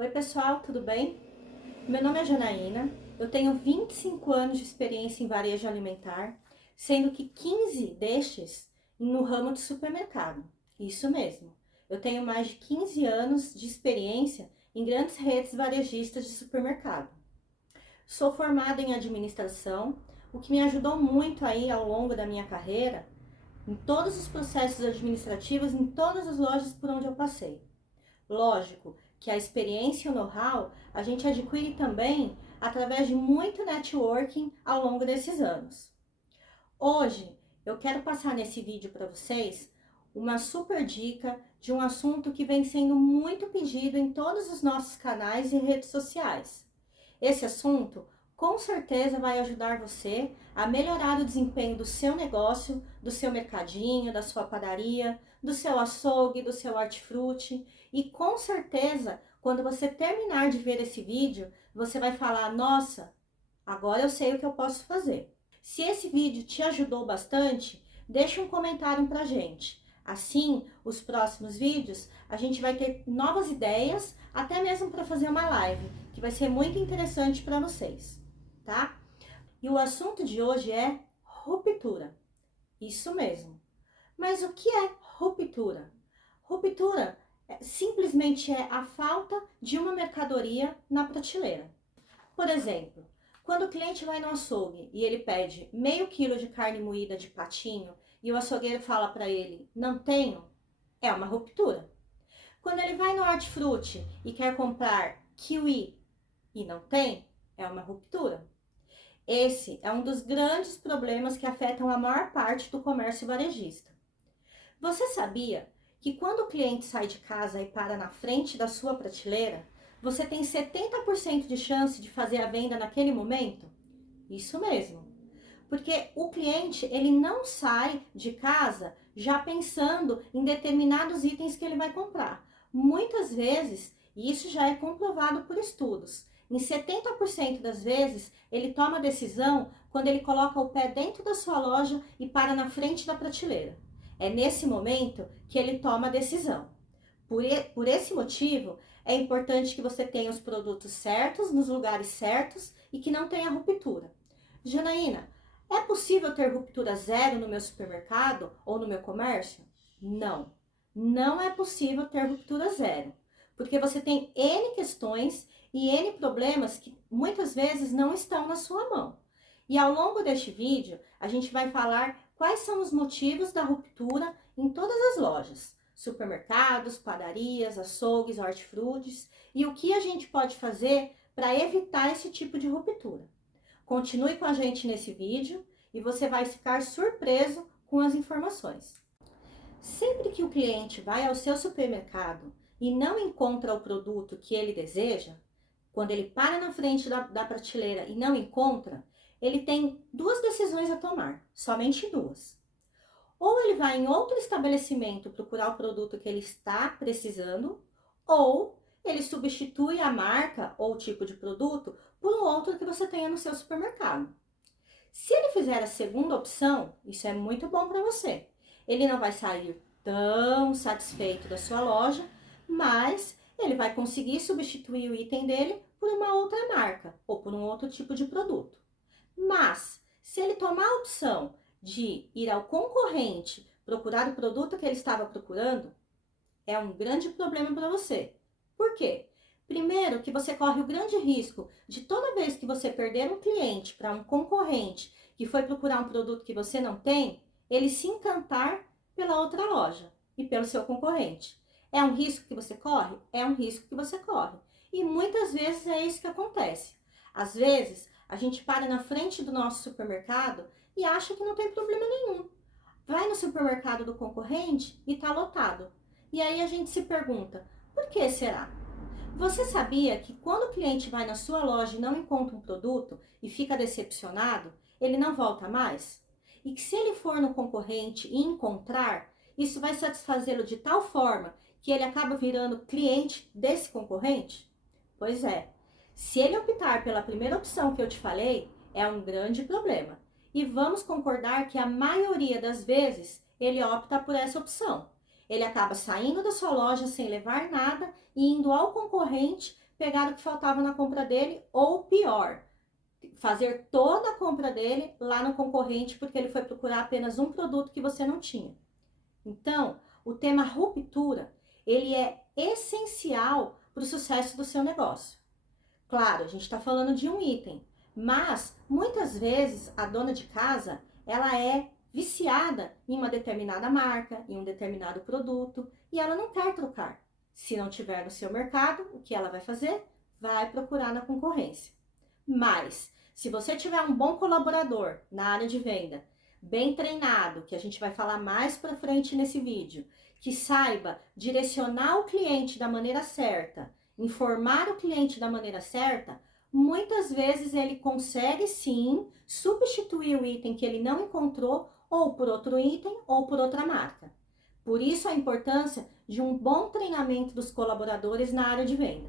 Oi pessoal, tudo bem? Meu nome é Janaína, eu tenho 25 anos de experiência em varejo alimentar, sendo que 15 destes no ramo de supermercado. Isso mesmo, eu tenho mais de 15 anos de experiência em grandes redes varejistas de supermercado. Sou formada em administração, o que me ajudou muito aí ao longo da minha carreira, em todos os processos administrativos, em todas as lojas por onde eu passei. Lógico que a experiência e o know-how a gente adquire também através de muito networking ao longo desses anos. Hoje eu quero passar nesse vídeo para vocês uma super dica de um assunto que vem sendo muito pedido em todos os nossos canais e redes sociais. Esse assunto com certeza vai ajudar você a melhorar o desempenho do seu negócio, do seu mercadinho, da sua padaria, do seu açougue, do seu hortifruti. E com certeza, quando você terminar de ver esse vídeo, você vai falar: nossa, agora eu sei o que eu posso fazer. Se esse vídeo te ajudou bastante, deixa um comentário pra gente. Assim, os próximos vídeos, a gente vai ter novas ideias, até mesmo para fazer uma live, que vai ser muito interessante para vocês, tá? E o assunto de hoje é ruptura. Isso mesmo. Mas o que é ruptura? Ruptura simplesmente é a falta de uma mercadoria na prateleira. Por exemplo, quando o cliente vai no açougue e ele pede meio quilo de carne moída de patinho e o açougueiro fala para ele: não tenho, é uma ruptura. Quando ele vai no hortifruti e quer comprar kiwi e não tem, é uma ruptura. Esse é um dos grandes problemas que afetam a maior parte do comércio varejista. Você sabia que quando o cliente sai de casa e para na frente da sua prateleira, você tem 70% de chance de fazer a venda naquele momento? Isso mesmo. Porque o cliente, ele não sai de casa já pensando em determinados itens que ele vai comprar. Muitas vezes, e isso já é comprovado por estudos, em 70% das vezes, ele toma a decisão quando ele coloca o pé dentro da sua loja e para na frente da prateleira. É nesse momento que ele toma a decisão. Por esse motivo, é importante que você tenha os produtos certos, nos lugares certos e que não tenha ruptura. Janaína, é possível ter ruptura zero no meu supermercado ou no meu comércio? Não, não é possível ter ruptura zero, porque você tem N questões e N problemas que muitas vezes não estão na sua mão. E ao longo deste vídeo, a gente vai falar quais são os motivos da ruptura em todas as lojas, supermercados, padarias, açougues, hortifrutis, e o que a gente pode fazer para evitar esse tipo de ruptura. Continue com a gente nesse vídeo e você vai ficar surpreso com as informações. Sempre que o cliente vai ao seu supermercado e não encontra o produto que ele deseja, quando ele para na frente da prateleira e não encontra, ele tem duas decisões a tomar, somente duas. Ou ele vai em outro estabelecimento procurar o produto que ele está precisando, ou ele substitui a marca ou o tipo de produto por um outro que você tenha no seu supermercado. Se ele fizer a segunda opção, isso é muito bom para você. Ele não vai sair tão satisfeito da sua loja, mas ele vai conseguir substituir o item dele por uma outra marca ou por um outro tipo de produto. Mas, se ele tomar a opção de ir ao concorrente procurar o produto que ele estava procurando, é um grande problema para você. Por quê? Primeiro, que você corre o grande risco de toda vez que você perder um cliente para um concorrente que foi procurar um produto que você não tem, ele se encantar pela outra loja e pelo seu concorrente. É um risco que você corre? É um risco que você corre. E muitas vezes é isso que acontece. Às vezes, a gente para na frente do nosso supermercado e acha que não tem problema nenhum. Vai no supermercado do concorrente e está lotado. E aí a gente se pergunta, por que será? Você sabia que quando o cliente vai na sua loja e não encontra um produto e fica decepcionado, ele não volta mais? E que se ele for no concorrente e encontrar, isso vai satisfazê-lo de tal forma que ele acaba virando cliente desse concorrente? Pois é, se ele optar pela primeira opção que eu te falei, é um grande problema. E vamos concordar que a maioria das vezes ele opta por essa opção. Ele acaba saindo da sua loja sem levar nada e indo ao concorrente pegar o que faltava na compra dele, ou pior, fazer toda a compra dele lá no concorrente porque ele foi procurar apenas um produto que você não tinha. Então, o tema ruptura, ele é essencial para o sucesso do seu negócio. Claro, a gente está falando de um item, mas muitas vezes a dona de casa, ela é viciada em uma determinada marca, em um determinado produto, e ela não quer trocar. Se não tiver no seu mercado, o que ela vai fazer? Vai procurar na concorrência. Mas, se você tiver um bom colaborador na área de venda, bem treinado, que a gente vai falar mais para frente nesse vídeo, que saiba direcionar o cliente da maneira certa, informar o cliente da maneira certa, muitas vezes ele consegue sim substituir o item que ele não encontrou ou por outro item ou por outra marca. Por isso a importância de um bom treinamento dos colaboradores na área de venda.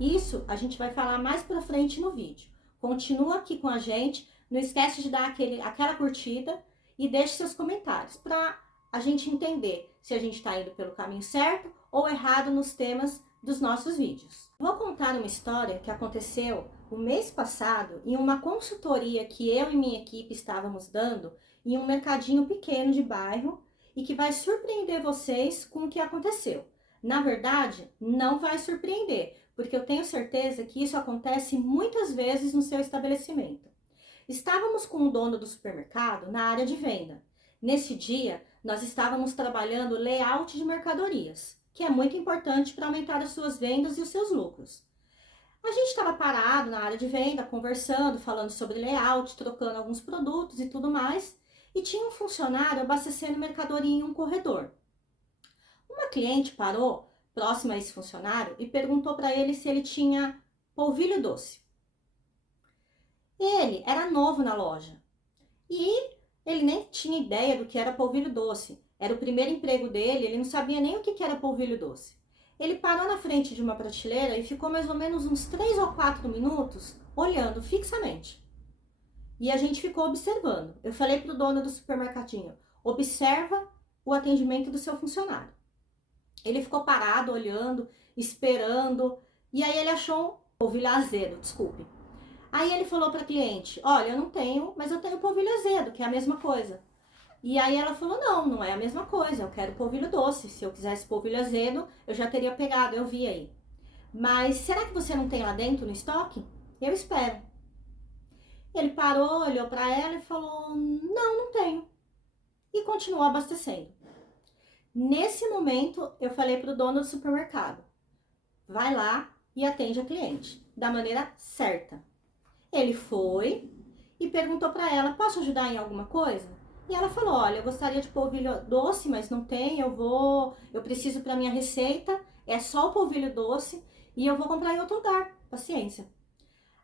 Isso a gente vai falar mais pra frente no vídeo. Continua aqui com a gente, não esquece de dar aquela curtida e deixe seus comentários para a gente entender se a gente está indo pelo caminho certo ou errado nos temas dos nossos vídeos. Vou contar uma história que aconteceu o mês passado em uma consultoria que eu e minha equipe estávamos dando em um mercadinho pequeno de bairro e que vai surpreender vocês com o que aconteceu. Na verdade, não vai surpreender, porque eu tenho certeza que isso acontece muitas vezes no seu estabelecimento. Estávamos com o dono do supermercado na área de venda. Nesse dia, nós estávamos trabalhando layout de mercadorias, que é muito importante para aumentar as suas vendas e os seus lucros. A gente estava parado na área de venda, conversando, falando sobre layout, trocando alguns produtos e tudo mais, e tinha um funcionário abastecendo mercadoria em um corredor. Uma cliente parou próxima a esse funcionário e perguntou para ele se ele tinha polvilho doce. Ele era novo na loja e ele nem tinha ideia do que era polvilho doce. Era o primeiro emprego dele, ele não sabia nem o que era polvilho doce. Ele parou na frente de uma prateleira e ficou mais ou menos uns 3 ou 4 minutos olhando fixamente. E a gente ficou observando. Eu falei para o dono do supermercadinho, observa o atendimento do seu funcionário. Ele ficou parado, olhando, esperando, e aí ele achou polvilho azedo, desculpe. Aí ele falou para a cliente, olha, eu não tenho, mas eu tenho polvilho azedo, que é a mesma coisa. E aí ela falou, não, não é a mesma coisa, eu quero polvilho doce. Se eu quisesse polvilho azedo, eu já teria pegado, eu vi aí. Mas será que você não tem lá dentro no estoque? Eu espero. Ele parou, olhou para ela e falou, não, não tenho. E continuou abastecendo. Nesse momento, eu falei para o dono do supermercado, vai lá e atende a cliente, da maneira certa. Ele foi e perguntou para ela, posso ajudar em alguma coisa? E ela falou, olha, eu gostaria de polvilho doce, mas não tem, eu preciso para minha receita, é só o polvilho doce e eu vou comprar em outro lugar, paciência.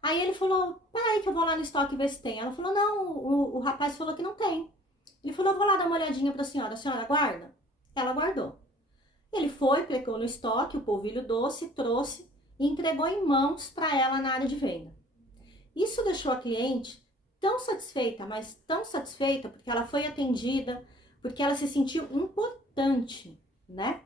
Aí ele falou, peraí que eu vou lá no estoque ver se tem. Ela falou, não, o rapaz falou que não tem. Ele falou, eu vou lá dar uma olhadinha para a senhora guarda? Ela guardou. Ele foi, pegou no estoque o polvilho doce, trouxe e entregou em mãos para ela na área de venda. Isso deixou a cliente tão satisfeita, mas tão satisfeita, porque ela foi atendida, porque ela se sentiu importante, né?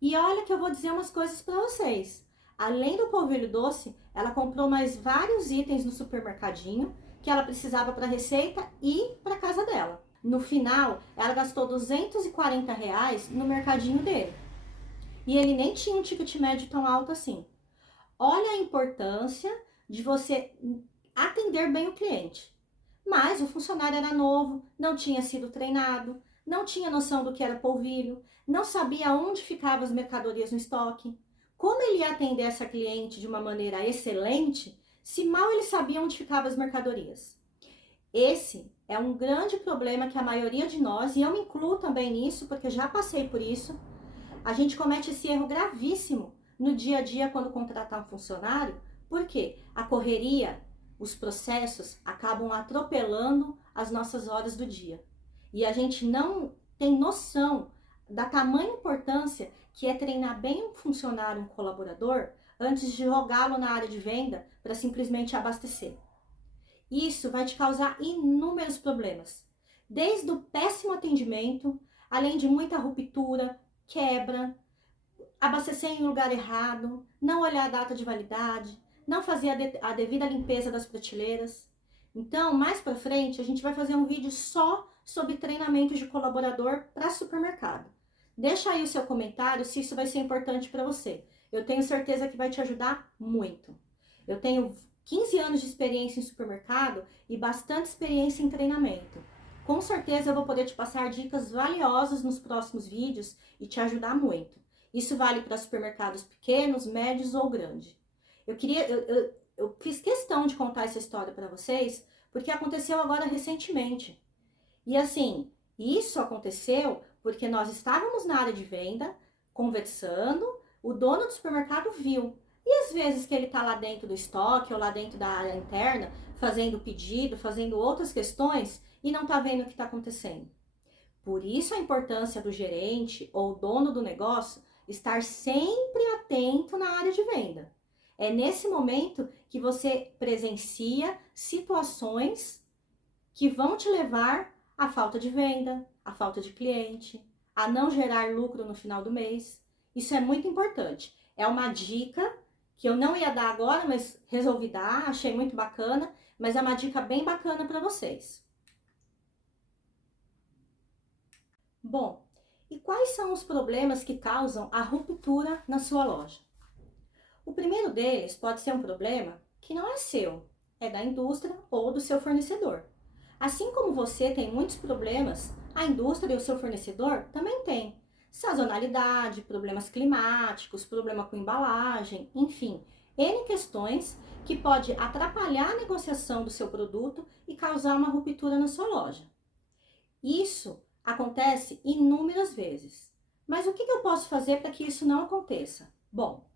E olha que eu vou dizer umas coisas para vocês. Além do polvilho doce, ela comprou mais vários itens no supermercadinho que ela precisava para a receita e para casa dela. No final, ela gastou R$ 240 no mercadinho dele. E ele nem tinha um ticket médio tão alto assim. Olha a importância de você atender bem o cliente. Mas o funcionário era novo, não tinha sido treinado, não tinha noção do que era polvilho, não sabia onde ficavam as mercadorias no estoque. Como ele ia atender essa cliente de uma maneira excelente, se mal ele sabia onde ficavam as mercadorias? Esse é um grande problema que a maioria de nós, e eu me incluo também nisso, porque já passei por isso, a gente comete esse erro gravíssimo no dia a dia quando contratar um funcionário, porque a correria, os processos acabam atropelando as nossas horas do dia. E a gente não tem noção da tamanha importância que é treinar bem um funcionário, um colaborador, antes de jogá-lo na área de venda para simplesmente abastecer. Isso vai te causar inúmeros problemas, desde o péssimo atendimento, além de muita ruptura, quebra, abastecer em lugar errado, não olhar a data de validade, não fazer a devida limpeza das prateleiras. Então, mais para frente, a gente vai fazer um vídeo só sobre treinamento de colaborador para supermercado. Deixa aí o seu comentário se isso vai ser importante para você. Eu tenho certeza que vai te ajudar muito. Eu tenho 15 anos de experiência em supermercado e bastante experiência em treinamento. Com certeza eu vou poder te passar dicas valiosas nos próximos vídeos e te ajudar muito. Isso vale para supermercados pequenos, médios ou grandes. Eu fiz questão de contar essa história para vocês porque aconteceu agora recentemente. E assim, isso aconteceu porque nós estávamos na área de venda, conversando, o dono do supermercado viu. E às vezes que ele está lá dentro do estoque ou lá dentro da área interna, fazendo pedido, fazendo outras questões e não está vendo o que está acontecendo. Por isso a importância do gerente ou dono do negócio estar sempre atento na área de venda. É nesse momento que você presencia situações que vão te levar à falta de venda, à falta de cliente, a não gerar lucro no final do mês. Isso é muito importante. É uma dica que eu não ia dar agora, mas resolvi dar, achei muito bacana, mas é uma dica bem bacana para vocês. Bom, e quais são os problemas que causam a ruptura na sua loja? O primeiro deles pode ser um problema que não é seu, é da indústria ou do seu fornecedor. Assim como você tem muitos problemas, a indústria e o seu fornecedor também têm. Sazonalidade, problemas climáticos, problema com embalagem, enfim, N questões que pode atrapalhar a negociação do seu produto e causar uma ruptura na sua loja. Isso acontece inúmeras vezes. Mas o que eu posso fazer para que isso não aconteça? Bom,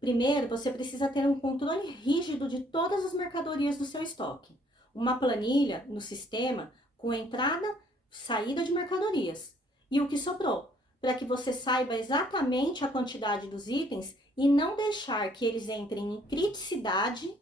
primeiro você precisa ter um controle rígido de todas as mercadorias do seu estoque. Uma planilha no sistema com entrada, saída de mercadorias e o que sobrou, para que você saiba exatamente a quantidade dos itens e não deixar que eles entrem em criticidade.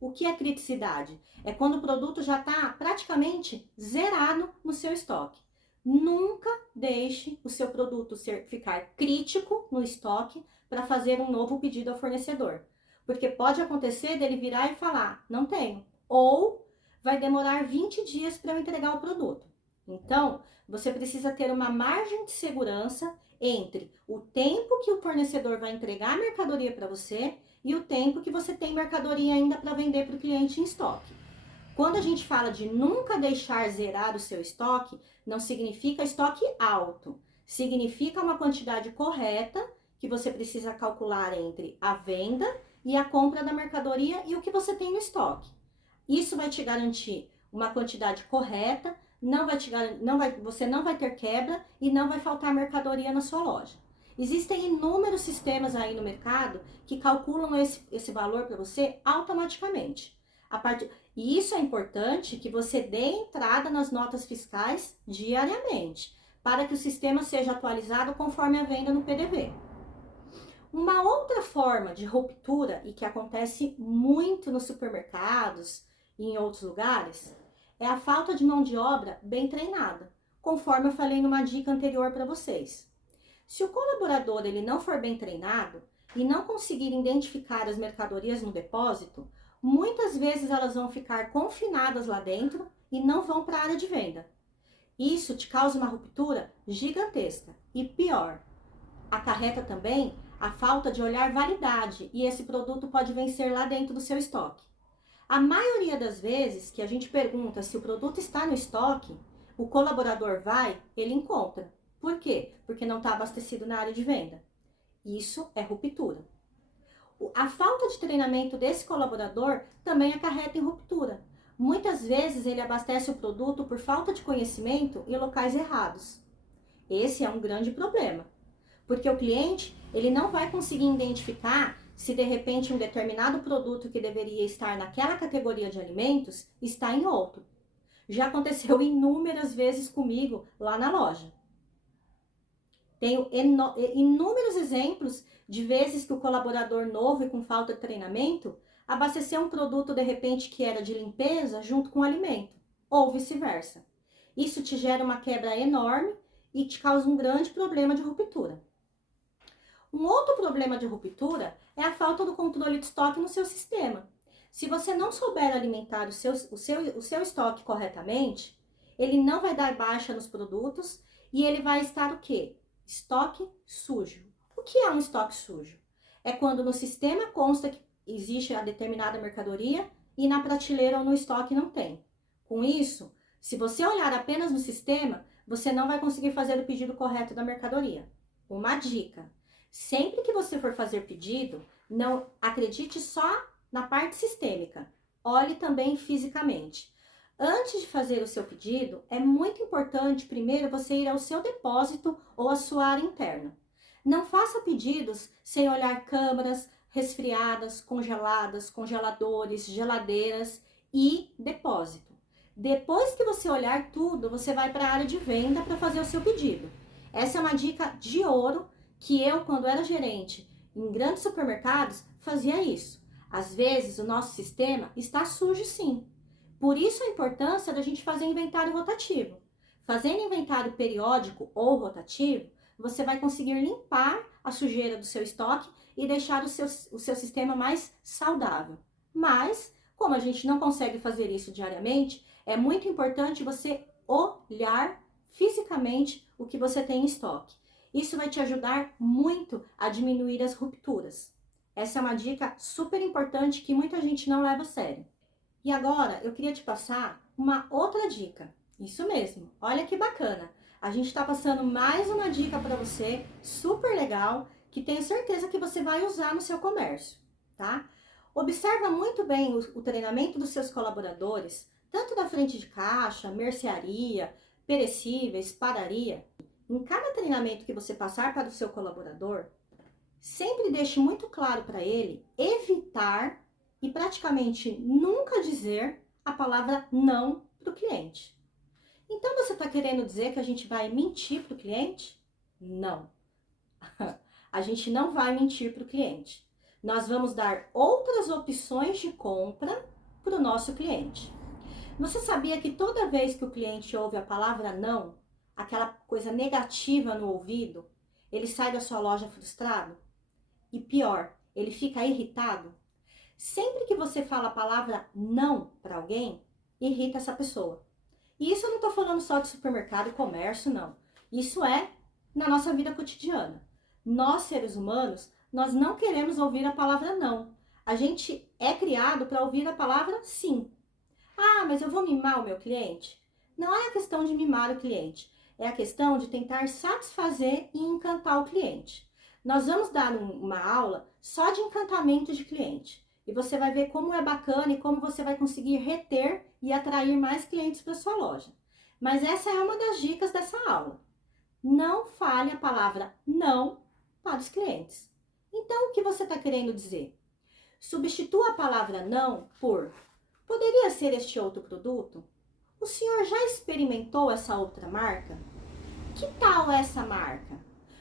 O que é criticidade? É quando o produto já está praticamente zerado no seu estoque. Nunca deixe o seu produto ficar crítico no estoque para fazer um novo pedido ao fornecedor. Porque pode acontecer dele virar e falar, não tenho. Ou vai demorar 20 dias para eu entregar o produto. Então, você precisa ter uma margem de segurança entre o tempo que o fornecedor vai entregar a mercadoria para você e o tempo que você tem mercadoria ainda para vender para o cliente em estoque. Quando a gente fala de nunca deixar zerar o seu estoque, não significa estoque alto. Significa uma quantidade correta que você precisa calcular entre a venda e a compra da mercadoria e o que você tem no estoque. Isso vai te garantir uma quantidade correta, você não vai ter quebra e não vai faltar mercadoria na sua loja. Existem inúmeros sistemas aí no mercado que calculam esse valor para você automaticamente. E isso é importante que você dê entrada nas notas fiscais diariamente, para que o sistema seja atualizado conforme a venda no PDV. Uma outra forma de ruptura, e que acontece muito nos supermercados e em outros lugares, é a falta de mão de obra bem treinada, conforme eu falei numa dica anterior para vocês. Se o colaborador ele não for bem treinado e não conseguir identificar as mercadorias no depósito, muitas vezes elas vão ficar confinadas lá dentro e não vão para a área de venda. Isso te causa uma ruptura gigantesca e pior, acarreta também a falta de olhar validade e esse produto pode vencer lá dentro do seu estoque. A maioria das vezes que a gente pergunta se o produto está no estoque, o colaborador vai, ele encontra. Por quê? Porque não está abastecido na área de venda. Isso é ruptura. A falta de treinamento desse colaborador também acarreta em ruptura. Muitas vezes ele abastece o produto por falta de conhecimento em locais errados. Esse é um grande problema, porque o cliente ele não vai conseguir identificar se de repente um determinado produto que deveria estar naquela categoria de alimentos está em outro. Já aconteceu inúmeras vezes comigo lá na loja. Tenho inúmeros exemplos de vezes que o colaborador novo e com falta de treinamento abasteceu um produto de repente que era de limpeza junto com alimento, ou vice-versa. Isso te gera uma quebra enorme e te causa um grande problema de ruptura. Um outro problema de ruptura é a falta do controle de estoque no seu sistema. Se você não souber alimentar o seu estoque corretamente, ele não vai dar baixa nos produtos e ele vai estar o quê? Estoque sujo. O que é um estoque sujo? É quando no sistema consta que existe a determinada mercadoria e na prateleira ou no estoque não tem. Com isso, se você olhar apenas no sistema, você não vai conseguir fazer o pedido correto da mercadoria. Uma dica: sempre que você for fazer pedido, não acredite só na parte sistêmica, olhe também fisicamente. Antes de fazer o seu pedido, é muito importante primeiro você ir ao seu depósito ou à sua área interna. Não faça pedidos sem olhar câmaras resfriadas, congeladas, congeladores, geladeiras e depósito. Depois que você olhar tudo, você vai para a área de venda para fazer o seu pedido. Essa é uma dica de ouro que eu, quando era gerente em grandes supermercados, fazia isso. Às vezes, o nosso sistema está sujo sim. Por isso a importância da gente fazer inventário rotativo. Fazendo inventário periódico ou rotativo, você vai conseguir limpar a sujeira do seu estoque e deixar o seu sistema mais saudável. Mas, como a gente não consegue fazer isso diariamente, é muito importante você olhar fisicamente o que você tem em estoque. Isso vai te ajudar muito a diminuir as rupturas. Essa é uma dica super importante que muita gente não leva a sério. E agora eu queria te passar uma outra dica. Isso mesmo, olha que bacana. A gente está passando mais uma dica para você, super legal, que tenho certeza que você vai usar no seu comércio, tá? Observa muito bem o treinamento dos seus colaboradores, tanto da frente de caixa, mercearia, perecíveis, padaria. Em cada treinamento que você passar para o seu colaborador, sempre deixe muito claro para ele evitar e praticamente nunca dizer a palavra não para o cliente. Então você está querendo dizer que a gente vai mentir para o cliente? Não. A gente não vai mentir para o cliente. Nós vamos dar outras opções de compra para o nosso cliente. Você sabia que toda vez que o cliente ouve a palavra não, aquela coisa negativa no ouvido, ele sai da sua loja frustrado? E pior, ele fica irritado? Sempre que você fala a palavra não para alguém, irrita essa pessoa. E isso eu não estou falando só de supermercado e comércio, não. Isso é na nossa vida cotidiana. Nós, seres humanos, nós não queremos ouvir a palavra não. A gente é criado para ouvir a palavra sim. Ah, mas eu vou mimar o meu cliente? Não é a questão de mimar o cliente. É a questão de tentar satisfazer e encantar o cliente. Nós vamos dar uma aula só de encantamento de cliente. E você vai ver como é bacana e como você vai conseguir reter e atrair mais clientes para sua loja. Mas essa é uma das dicas dessa aula. Não fale a palavra não para os clientes. Então, o que você está querendo dizer? Substitua a palavra não por poderia ser este outro produto? O senhor já experimentou essa outra marca? Que tal essa marca?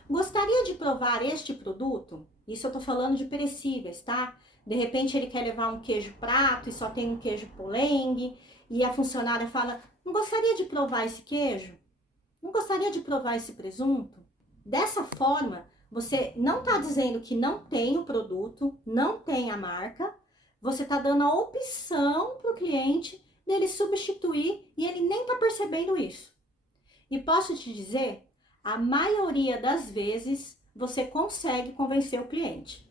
Gostaria de provar este produto? Isso eu tô falando de perecíveis, tá? De repente ele quer levar um queijo prato e só tem um queijo polengue e a funcionária fala, não gostaria de provar esse queijo? Não gostaria de provar esse presunto? Dessa forma, você não está dizendo que não tem o produto, não tem a marca, você está dando a opção para o cliente dele substituir e ele nem está percebendo isso. E posso te dizer, a maioria das vezes você consegue convencer o cliente.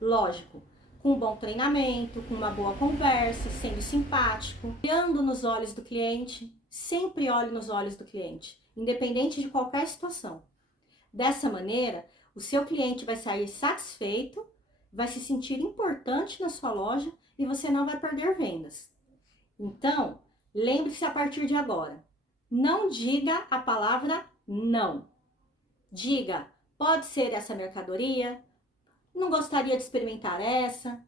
Lógico, com um bom treinamento, com uma boa conversa, sendo simpático, olhando nos olhos do cliente, sempre olhe nos olhos do cliente, independente de qualquer situação. Dessa maneira, o seu cliente vai sair satisfeito, vai se sentir importante na sua loja e você não vai perder vendas. Então, lembre-se a partir de agora, não diga a palavra não. Diga, pode ser essa mercadoria, não gostaria de experimentar essa,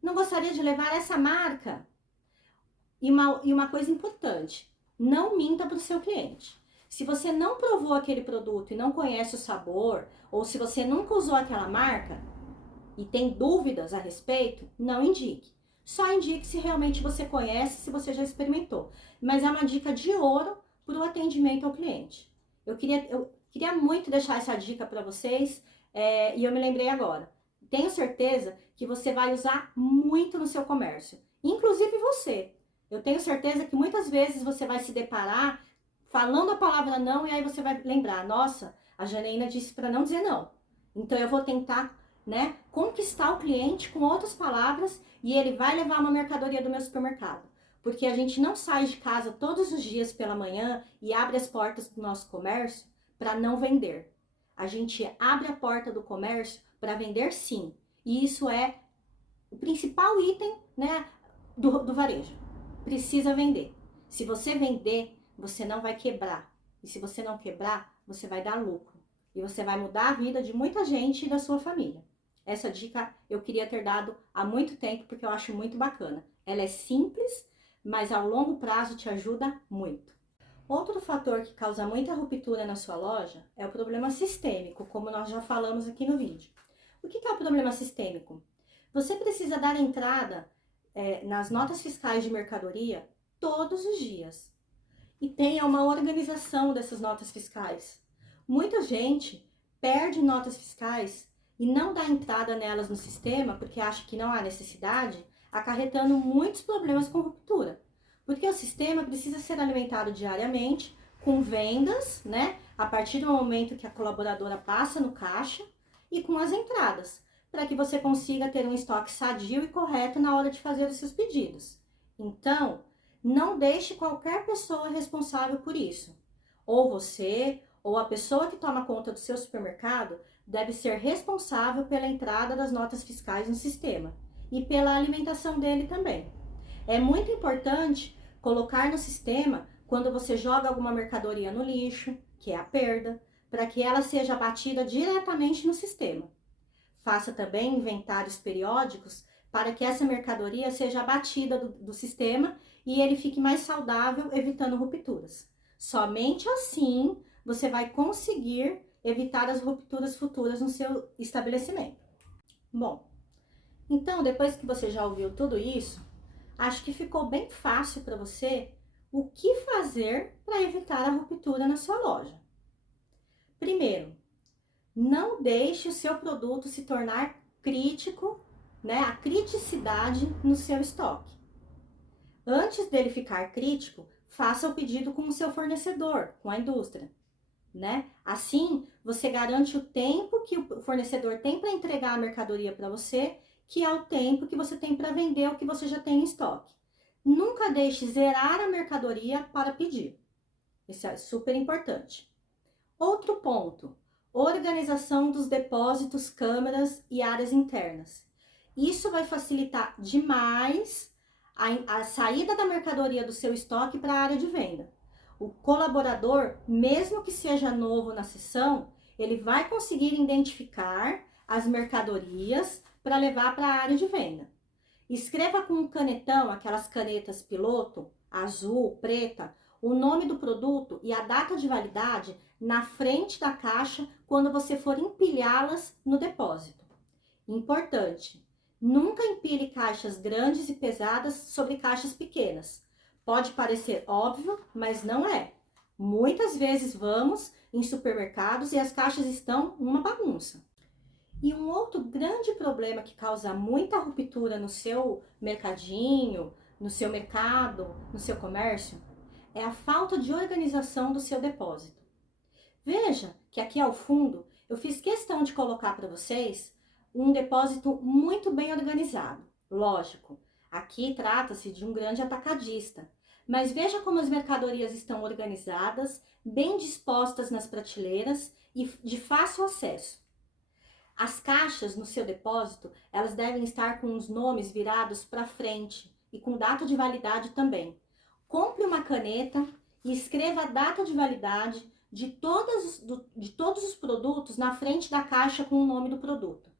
não gostaria de levar essa marca. E uma coisa importante, não minta para o seu cliente. Se você não provou aquele produto e não conhece o sabor, ou se você nunca usou aquela marca e tem dúvidas a respeito, não indique. Só indique se realmente você conhece, se você já experimentou. Mas é uma dica de ouro para o atendimento ao cliente. Eu queria muito deixar essa dica para vocês. E eu me lembrei agora. Tenho certeza que você vai usar muito no seu comércio, inclusive você. Eu tenho certeza que muitas vezes você vai se deparar falando a palavra não e aí você vai lembrar, nossa, a Janaína disse para não dizer não. Então eu vou tentar, né, conquistar o cliente com outras palavras e ele vai levar uma mercadoria do meu supermercado. Porque a gente não sai de casa todos os dias pela manhã e abre as portas do nosso comércio para não vender. A gente abre a porta do comércio para vender sim. E isso é o principal item, né, do varejo. Precisa vender. Se você vender, você não vai quebrar. E se você não quebrar, você vai dar lucro. E você vai mudar a vida de muita gente e da sua família. Essa dica eu queria ter dado há muito tempo porque eu acho muito bacana. Ela é simples, mas ao longo prazo te ajuda muito. Outro fator que causa muita ruptura na sua loja é o problema sistêmico, como nós já falamos aqui no vídeo. O que é o problema sistêmico? Você precisa dar entrada nas notas fiscais de mercadoria todos os dias e tenha uma organização dessas notas fiscais. Muita gente perde notas fiscais e não dá entrada nelas no sistema porque acha que não há necessidade, acarretando muitos problemas com ruptura. Porque o sistema precisa ser alimentado diariamente com vendas, né? A partir do momento que a colaboradora passa no caixa e com as entradas, para que você consiga ter um estoque sadio e correto na hora de fazer os seus pedidos. Então, não deixe qualquer pessoa responsável por isso. Ou você, ou a pessoa que toma conta do seu supermercado deve ser responsável pela entrada das notas fiscais no sistema e pela alimentação dele também. É muito importante colocar no sistema quando você joga alguma mercadoria no lixo, que é a perda, para que ela seja abatida diretamente no sistema. Faça também inventários periódicos para que essa mercadoria seja abatida do sistema e ele fique mais saudável, evitando rupturas. Somente assim você vai conseguir evitar as rupturas futuras no seu estabelecimento. Bom, então depois que você já ouviu tudo isso, acho que ficou bem fácil para você o que fazer para evitar a ruptura na sua loja. Primeiro, não deixe o seu produto se tornar crítico, né? A criticidade no seu estoque. Antes dele ficar crítico, faça o pedido com o seu fornecedor, com a indústria, né? Assim, você garante o tempo que o fornecedor tem para entregar a mercadoria para você, que é o tempo que você tem para vender o que você já tem em estoque. Nunca deixe zerar a mercadoria para pedir. Isso é super importante. Outro ponto, organização dos depósitos, câmeras e áreas internas. Isso vai facilitar demais a saída da mercadoria do seu estoque para a área de venda. O colaborador, mesmo que seja novo na seção, ele vai conseguir identificar as mercadorias para levar para a área de venda. Escreva com um canetão, aquelas canetas piloto, azul, preta, o nome do produto e a data de validade na frente da caixa quando você for empilhá-las no depósito. Importante, nunca empilhe caixas grandes e pesadas sobre caixas pequenas. Pode parecer óbvio, mas não é. Muitas vezes vamos em supermercados e as caixas estão uma bagunça. E um outro grande problema que causa muita ruptura no seu mercadinho, no seu mercado, no seu comércio, é a falta de organização do seu depósito. Veja que aqui ao fundo eu fiz questão de colocar para vocês um depósito muito bem organizado. Lógico, aqui trata-se de um grande atacadista, mas veja como as mercadorias estão organizadas, bem dispostas nas prateleiras e de fácil acesso. As caixas no seu depósito, elas devem estar com os nomes virados para frente e com data de validade também. Compre uma caneta e escreva a data de validade de todos os produtos na frente da caixa com o nome do produto.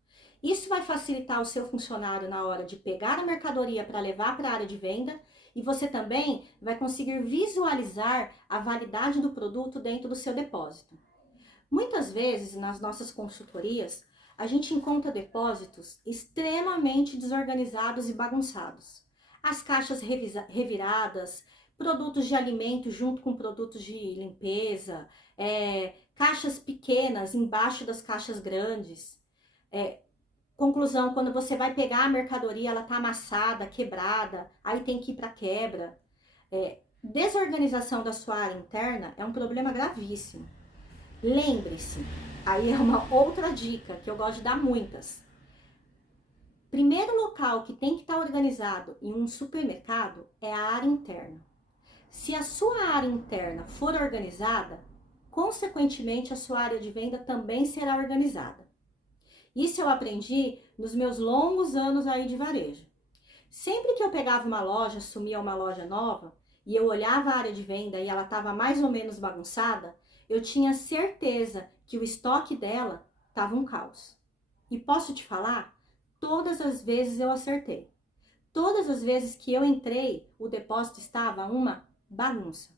Isso vai facilitar o seu funcionário na hora de pegar a mercadoria para levar para a área de venda e você também vai conseguir visualizar a validade do produto dentro do seu depósito. Muitas vezes, nas nossas consultorias, a gente encontra depósitos extremamente desorganizados e bagunçados. As caixas reviradas, produtos de alimento junto com produtos de limpeza, caixas pequenas embaixo das caixas grandes. Conclusão, quando você vai pegar a mercadoria, ela tá amassada, quebrada, aí tem que ir para quebra. Desorganização da sua área interna é um problema gravíssimo. Lembre-se, aí é uma outra dica que eu gosto de dar muitas. Primeiro local que tem que estar organizado em um supermercado é a área interna. Se a sua área interna for organizada, consequentemente a sua área de venda também será organizada. Isso eu aprendi nos meus longos anos aí de varejo. Sempre que eu pegava uma loja, assumia uma loja nova, e eu olhava a área de venda e ela estava mais ou menos bagunçada, eu tinha certeza que o estoque dela estava um caos. E posso te falar, todas as vezes eu acertei. Todas as vezes que eu entrei, o depósito estava uma bagunça.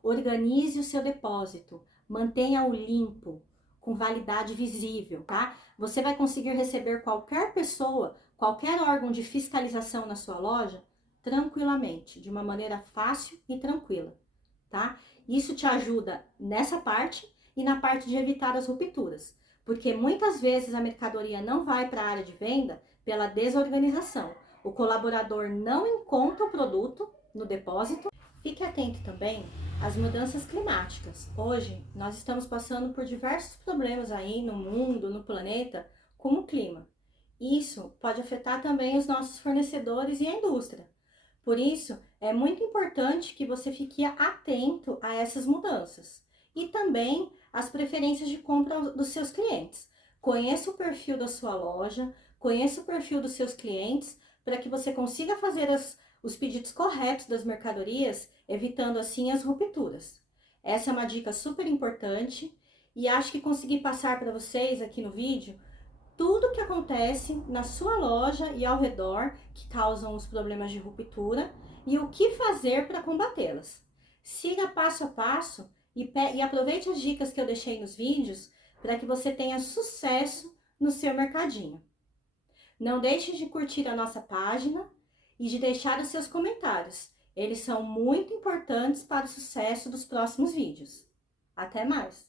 Organize o seu depósito, mantenha-o limpo, com validade visível, tá? Você vai conseguir receber qualquer pessoa, qualquer órgão de fiscalização na sua loja, tranquilamente, de uma maneira fácil e tranquila, tá? Isso te ajuda nessa parte e na parte de evitar as rupturas, porque muitas vezes a mercadoria não vai para a área de venda pela desorganização. O colaborador não encontra o produto no depósito. Fique atento também às mudanças climáticas. Hoje nós estamos passando por diversos problemas aí no mundo, no planeta, com o clima. Isso pode afetar também os nossos fornecedores e a indústria. Por isso, é muito importante que você fique atento a essas mudanças e também às preferências de compra dos seus clientes. Conheça o perfil da sua loja, conheça o perfil dos seus clientes, para que você consiga fazer os pedidos corretos das mercadorias, evitando assim as rupturas. Essa é uma dica super importante e acho que consegui passar para vocês aqui no vídeo tudo o que acontece na sua loja e ao redor que causam os problemas de ruptura e o que fazer para combatê-las. Siga passo a passo e aproveite as dicas que eu deixei nos vídeos para que você tenha sucesso no seu mercadinho. Não deixe de curtir a nossa página e de deixar os seus comentários. Eles são muito importantes para o sucesso dos próximos vídeos. Até mais!